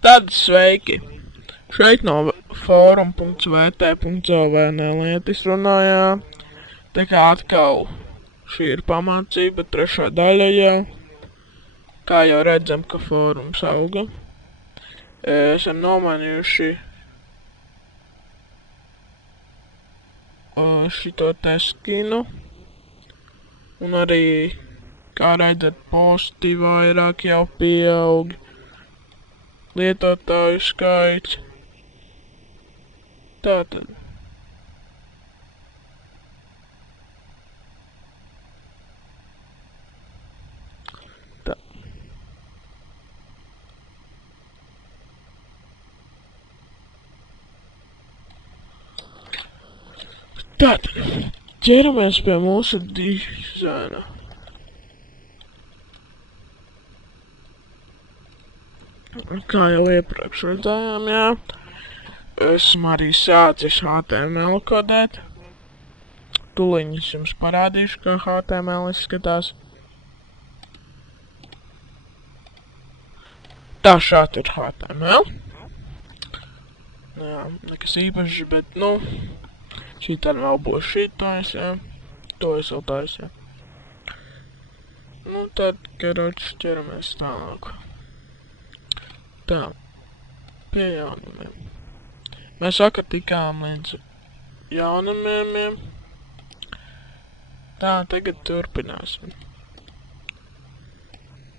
Tad sveiki! Šeit no forum.vt.lv Nelietis runājā. Tā kā atkal šī ir pamācība, trešā daļa jau. Kā jau redzam, ka fórums auga. Esam nomainījuši šito te skinu. Un arī, kā redzat, posti vairāk jau pieaug. Lietotāju skaits. Tātad. Tā. Tātad. Ķeramies pie mūsu dizaina. Kā jau iepriekš redzējām, jā. Esmu arī sācis HTML kodēt. Tuliņus jums parādīšu, kā HTML izskatās. Tā šādi ir HTML. Jā, nekas īpašs, bet, nu, šī tad vēl būs šī taisē. To es vēl taisē. Nu, tad, karoči, ķeramies tālāk. Tā, pie jaunumiem. Mēs vakar tikām līdz jaunumiem. Tā, tagad turpināsim.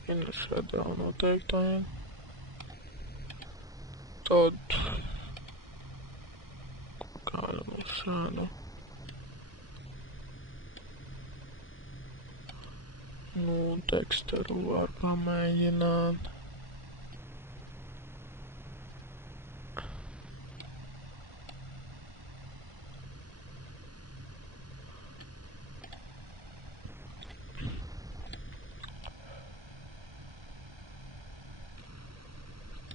Šeit vēl noteikti vajag. Tad kādam uz šādu. Nu, teksturu var pamēģināt.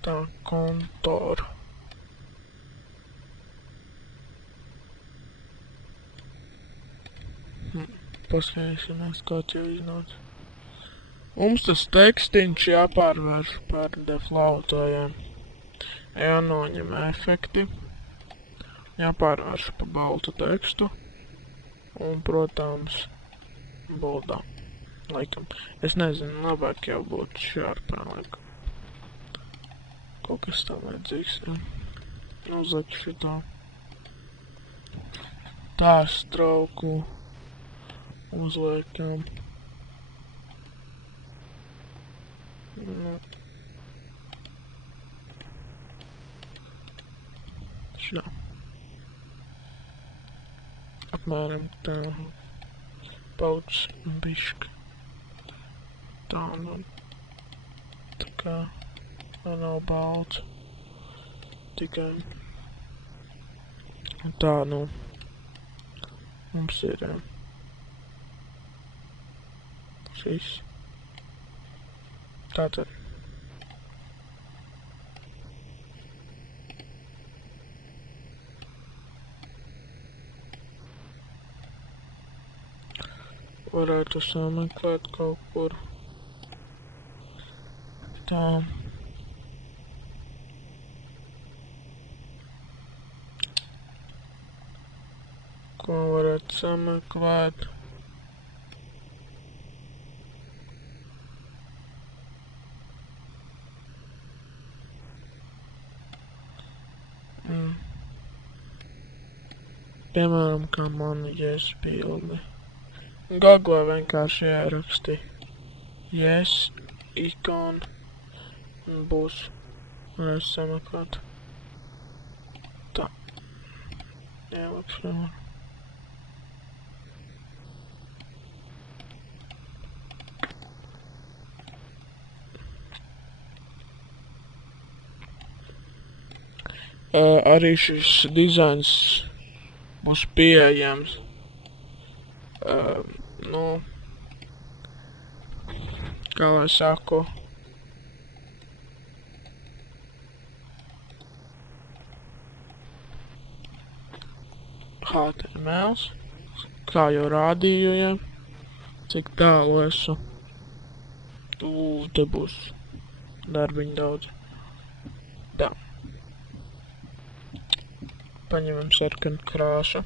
Tā, kontoru. Paskatīsimies, kāds jau iznāca. Mums tas tekstiņš jāpārvērš par deflautējiem. Jānoņem efekti. Jāpārvērš par baltu tekstu. Un, protams, boldā. Laikam. Es nezinu, labāk jau būtu šārpā, laikam. Kaut kas tam vajadzīgs, jā. Uzliek šitā. Tā strauku uzliekam. Nu. Šā. Apmēram tā. Pauts bišķi. Tā, nu. Tā kā. Nav balts. Tikai. Tā, nu. Mums ir šis. Tātad. Varētu sameklēt kaut kur. Tā. Ko varētu sameklēt? Piemēram, kā mani yes bildi. Google vienkārši ieraksti yes ikonu. Un būs. Varēs sameklēt. Tā. Ielikšu. Arī šis dizains būs pieejams. Nu, kā lai saku, HTML, kā jau rādīju, ja, cik tālu esmu. Te būs darbiņu daudz. Tā. Paņemam sarkanu krāsu.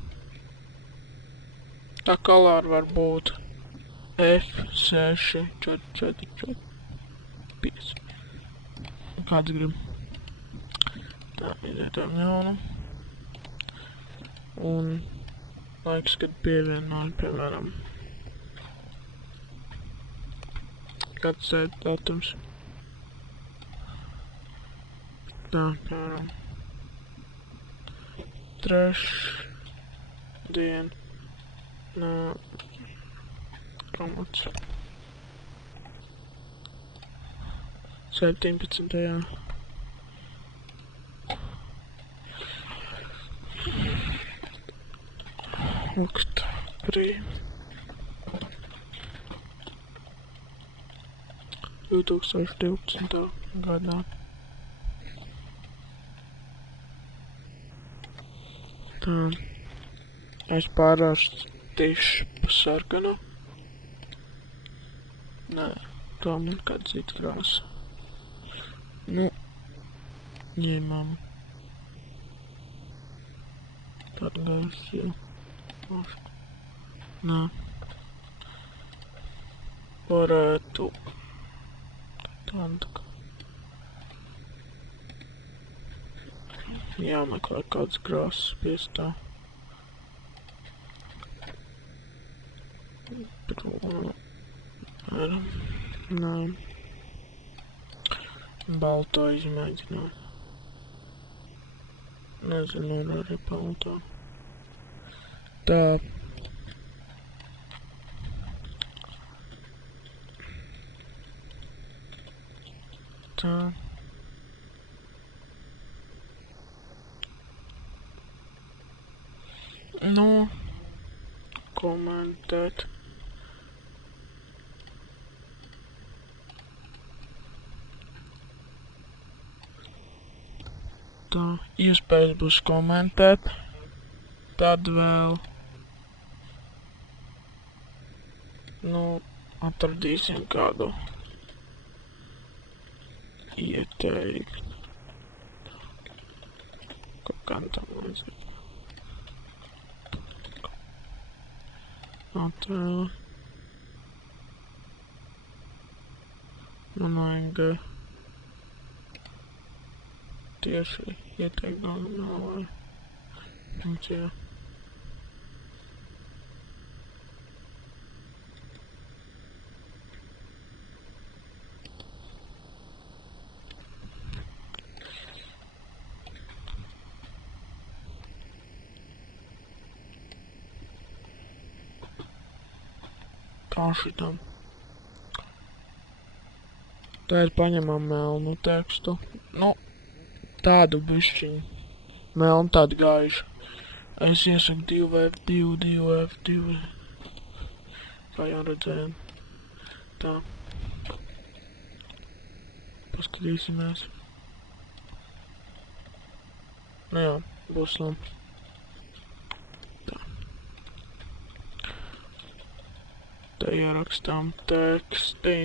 Tā color var būt F6, 4, 4, 4, 5. Kāds grib. Tā, izvietojam jaunu. Un laiks, kad pievienojam, piemēram, kāds sēd datums. Tā, piemēram, trešdien, komats, 17. Oktobrī 2012. gadā. Tā. Es pārārstīšu pa sarkanu. Nē, tomēr kāds cits krāsa. Nu, ņemam. Tad gaisu jau. Nē. Varētu. Tāda. Jāmeklē kāds krāsas piestā. Nē. Balto izmēģināt. Nezinu, arī balto. Tā. Tā. Nu, komentēt. Tā, iespējas būs komentēt. Tad vēl, nu, atradīsim kādu ieteikt. Kaut kā tam vajadzētu. Attēli. Man vajag tieši ieteikt galvenā funkcijā. Kā šitam. Tad paņemam melnu tekstu. Nu, tādu bišķiņu. Melnu tādu gaišu. Es iesaku 2F2, 2F2. Kā jau redzējām. Tā. Paskatīsimies. Nu jā, būs labi. Te ierakstām teksti.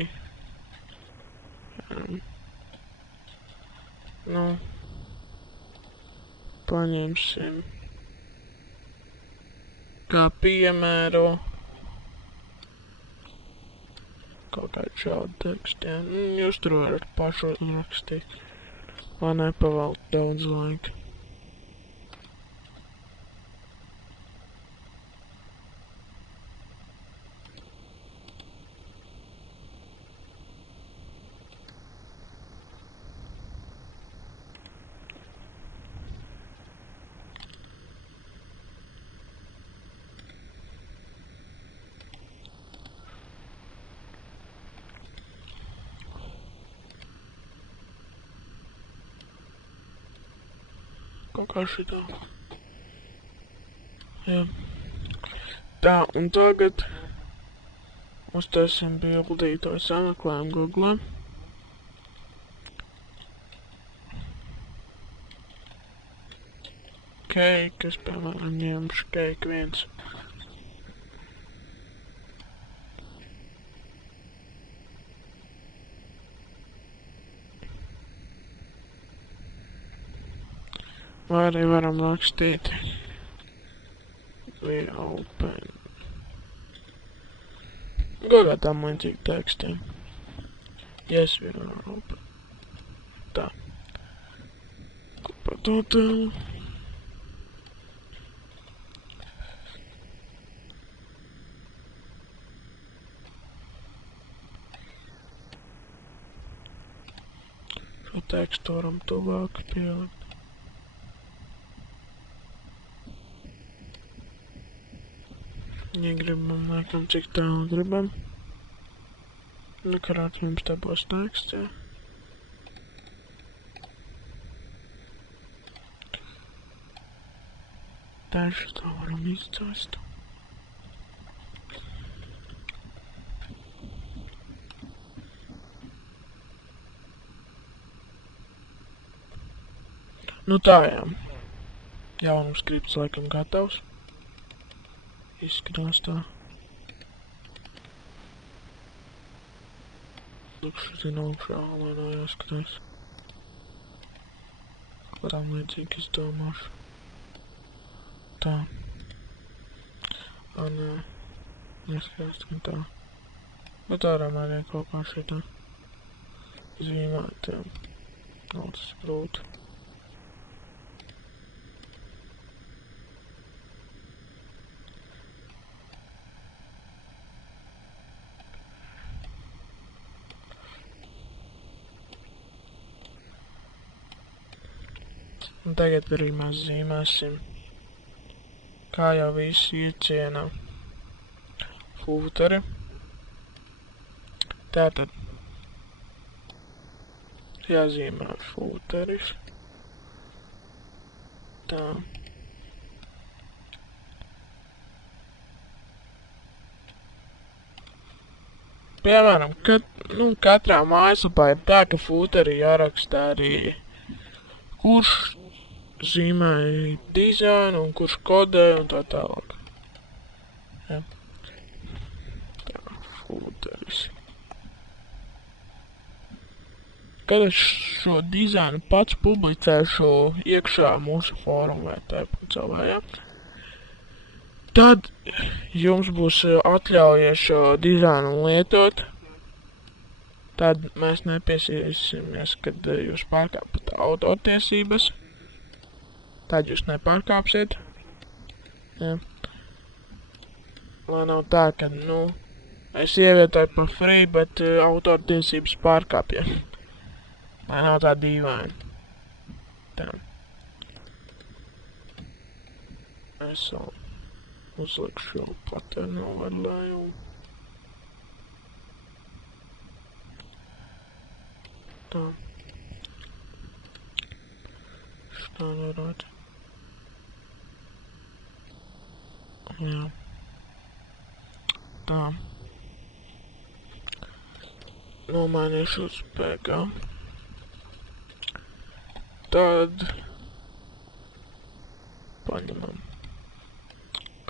Nu, paņemsim kā piemēru kaut kādu šādu tekstiem. Jūs tur varat pašu uzrakstīt, lai nepavelk daudz laika. Kaut kā šitā. Jā. Tā, un tagad uztaisim bildītoju sameklējumu Google. Cake, es piemēram ņemšu cake 1. Vai arī varam rakstīt. We open. Kaut kā tam līdzīgi tekstiem. Yes, we are open. Tā. Par to tēlu. Šo tekstu varam tuvāk pielikt. Ja gribam, laikam, cik tālu gribam. Nekarāt jums te būs teksts, jā. Tieši tā varam izcēst. Nu tā, jā. Jaunums skripts laikam gatavs. Izskatās tā. Lūkšu zinu augšā, lai nav jāskatās. Ko tam līdzīgi es domāšu. Tā. Nē. Neskatās tikai tā. Bet varam arī kaut kā šitā zīmēt, jā. Nav tas grūti. Un tagad arī mēs zīmēsim, kā jau visi ieciena fūteri. Tātad jāzīmē fūteris. Tā. Piemēram, katrā mājaslapā ir tā, ka fūteri jāraksta arī, kurš zīmēja dizainu un kurš kodē un tā tālāk. Ja. Tā, fūteris. Kad es šo dizainu pats publicēšu iekšā mūsu fórumā t.lv, ja, tad jums būs atļauja šo dizainu lietot. Tad mēs nepiesīsimies, kad jūs pārkāpat autortiesības. Tad jūs nepārkāpsiet. Ja. Lai nav tā, ka, es ievietoju pa free, bet autortiesības pārkāpja. Lai nav tā dīvaini. Tā. Es uzlikšu šo paternu overlayu. Tā. Šitā varētu. Jā. Tā. Nomainīšu uz PG. Tad paņemam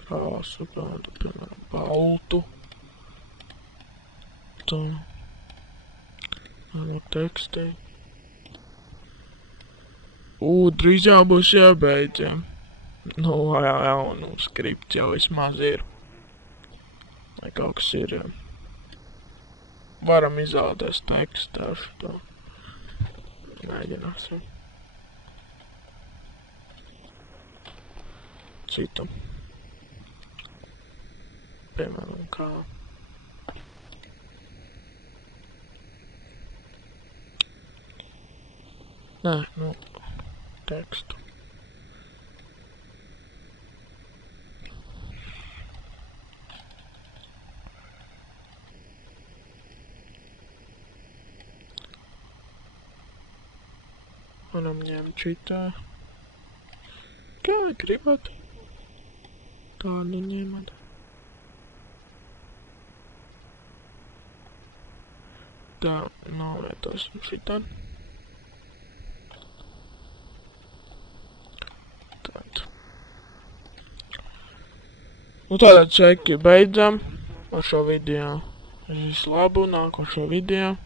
krāsu kādu, piemēram, baltu. Tā. No tekstī. Drīz jau būs jābeidz, jā. Jā, skripts jau vismaz ir. Vai kaut kas ir, jā. Varam izvēlēties tekstu šo. Mēģināsim. Citu. Piemēram, kā. Nē, tekstu. Varam ņemt šitā. Kā gribat? Tādu ņemat. Tā, novietosim šitā. Tātad čeki beidzam ar šo video. Visu labu, nākošo video.